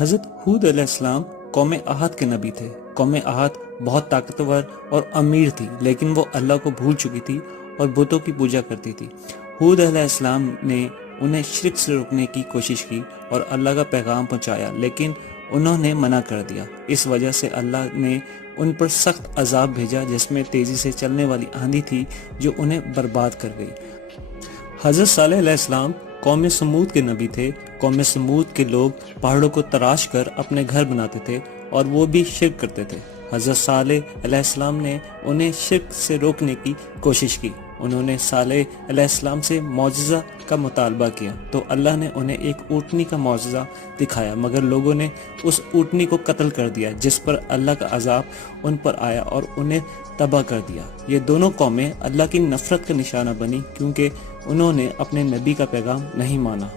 हज़रत हूद अलैहिस्सलाम कौम अहाद के नबी थे। कौम अहाद बहुत ताकतवर और अमीर थी, लेकिन वो अल्लाह को भूल चुकी थी और बुतों की पूजा करती थी। हूद अलैहिस्सलाम ने उन्हें शिर्क से रोकने की कोशिश की और अल्लाह का पैगाम पहुंचाया, लेकिन उन्होंने मना कर दिया। इस वजह से अल्लाह ने उन पर सख्त अजाब भेजा, जिसमें तेज़ी से चलने वाली आंधी थी जो उन्हें बर्बाद कर गई। हज़रत सालेह अलैहिस्सलाम कौम समूद के नबी थे। कौम समूद के लोग पहाड़ों को तराश कर अपने घर बनाते थे और वो भी शिर्क करते थे। हज़रत सालेह अलैहिस्सलाम ने उन्हें शिर्क से रोकने की कोशिश की। उन्होंने सालेह अलैहिस्सलाम से मौजज़ा का मुतालबा किया तो अल्लाह ने उन्हें एक ऊँटनी का मौजज़ा दिखाया, मगर लोगों ने उस ऊँटनी को कत्ल कर दिया, जिस पर अल्लाह का अजाब उन पर आया और उन्हें तबाह कर दिया। ये दोनों कौमें अल्लाह की नफ़रत का निशाना बनी, क्योंकि उन्होंने अपने नबी का पैगाम नहीं माना।